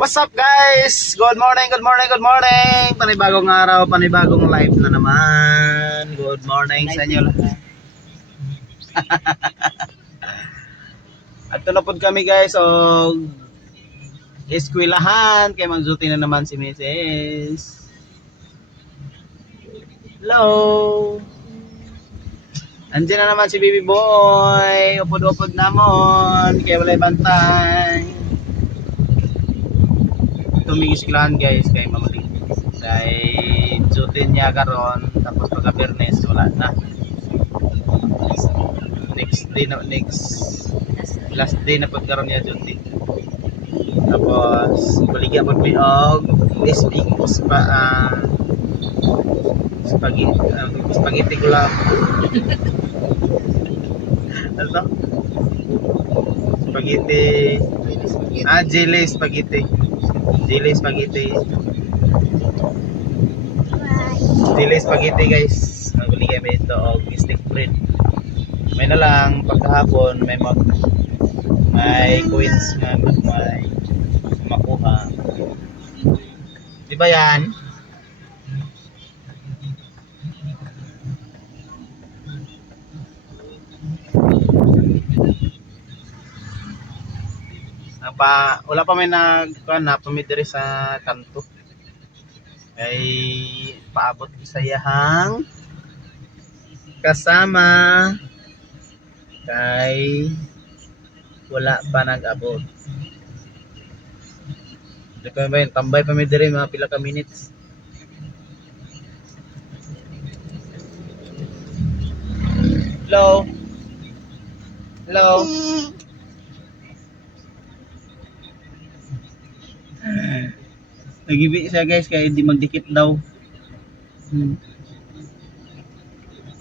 What's up guys? Good morning, good morning, good morning. Panibagong araw, panibagong live na naman. Good morning sa inyo lahat. At na po kami guys o eskwelahan kay magduty na naman si Mrs. Hello. Andiyan na naman si Baby Boy. Upod-upod namon kay walay bantay. Tuming eskwelahan guys kay mamali. Kay duty niya karon tapos pagka Biyernes wala na. Last day na pagkaroon niya duty. Tapos baligya po may og spaghetti ko lang. Ano? Spaghetti. Jelly spaghetti. Jelly spaghetti. Jelly spaghetti guys. Magbili kami ito og stick bread. May na lang pagkahapon may coins nga may makuha. Di ba yan? Wala pa may pamidiri sa kanto. Ay paabot isayahang kasama kay wala pa nag-abot. Di pa ba yun? Tambay pa may diri mga pila ka minutes. Hello? Hello? Nagibi siya guys kaya hindi magdikit daw.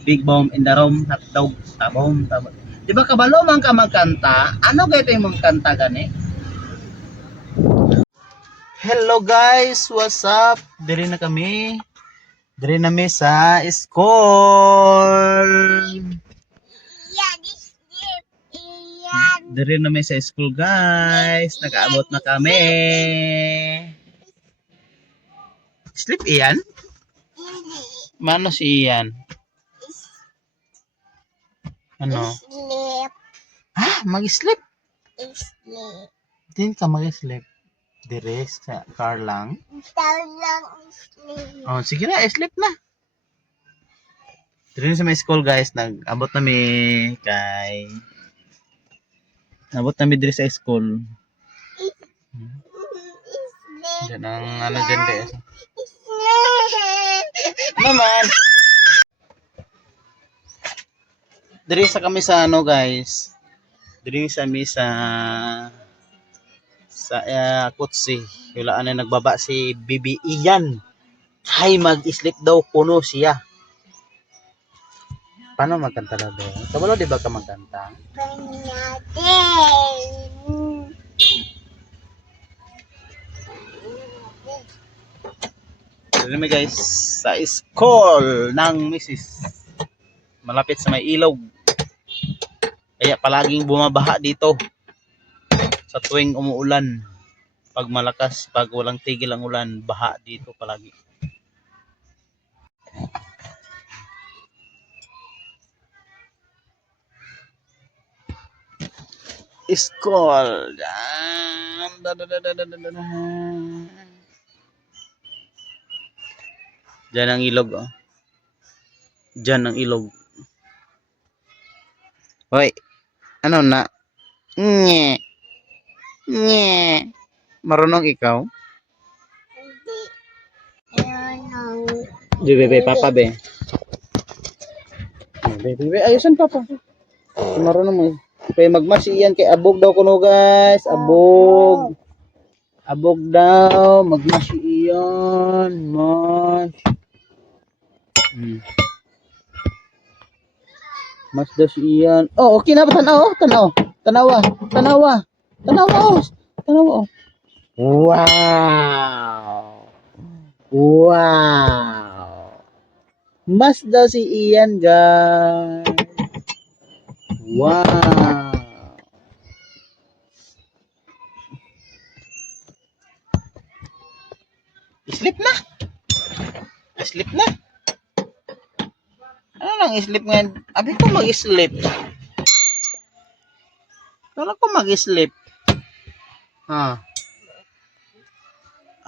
Big bomb in the room, hot dog, tabom. Di ba kabalo man ka magkanta? Ano kaya yung magkanta gani? Hello guys, what's up? Diri na kami. Diri na mi sa school. Diri na mi sa school guys. Nakaabot na kami. Sleep Ian? Mano si Ian? Ano? Sleep. Ah, mag-sleep? Sleep. Din ka mag-sleep. Dire sa car lang. Lang sleep. Oh, sige na, sleep na. Dire sa may school guys, nag-abot nami kay nabot nami dire sa school. Diyan ang ano dyan guys. Naman. Dire sa kami sa ano guys. Dire sa mi sa kutsi. Wala na nagbaba si Bibi Ian. Hay mag-sleep daw kuno siya. Paano magkanta na daw? Kabalo di ba ka magkanta? Dito na guys sa school ng Mrs. Malapit sa may ilog. Kaya palaging bumabaha dito sa tuwing umuulan. Pag malakas, pag walang tigil ang ulan, baha dito palagi. School. Diyan ang ilog oh. Diyan ang ilog. Hoy, ano na? Nye. Nye. Marunong ikaw? Di bebe, papa be. Bebe, ayusan papa. Marunong mo. Kaya magmasiyan kay abog daw kuno guys. Abog. Abog daw. Magmasiyan. Mas. Mas daw si Ian. Oh, okay na ba? Tanaw. Tanaw. Tanawa. Tanawa. Tanawa. Tanawa. Wow. Wow. Mas daw si Ian guys. Wow. Sleep na. Sleep na. Ano nang sleep ngayon? Abi ko mag-sleep. Kala ko mag-sleep. Ha.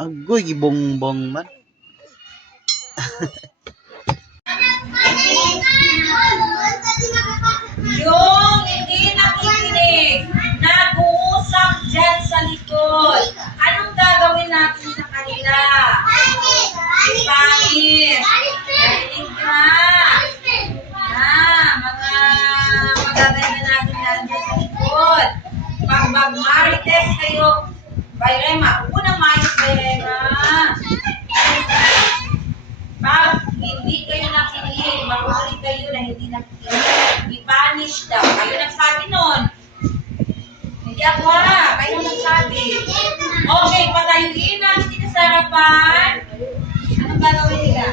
Agoy, gibongbong man. Yung hindi nakikinig, nag-uusap dyan sa likod. Anong gagawin natin sa kanila? Spanish. Narinig nyo mga magaganda natin dyan sa likod. Pag mag-marites kayo, Bayrema, unang mayos Bayrema. Pag hindi kayo nakikinig, mahuli kayo na hindi nakikinig. I-punish daw. Kayo nagsabi nun. Hindi ako kayo nagsabi. Okay, patayuin natin dito sa harapan. Anong gagawin nila?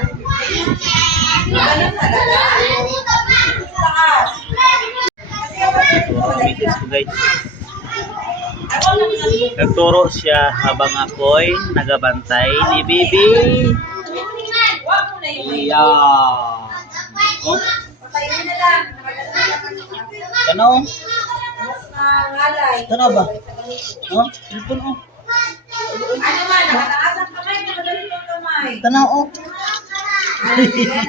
Ganun talaga. Taas. Nagturo siya habang ako'y nagabantay ni Bibi. Huwag mo na yung Yeah. Oh, patayuin na lang. kano? Ngalay. Kano ba? Oh, cellphone oh. Ano man, nakataas ang kamay, magaling ang kamay. Tanaw oh. Ayan,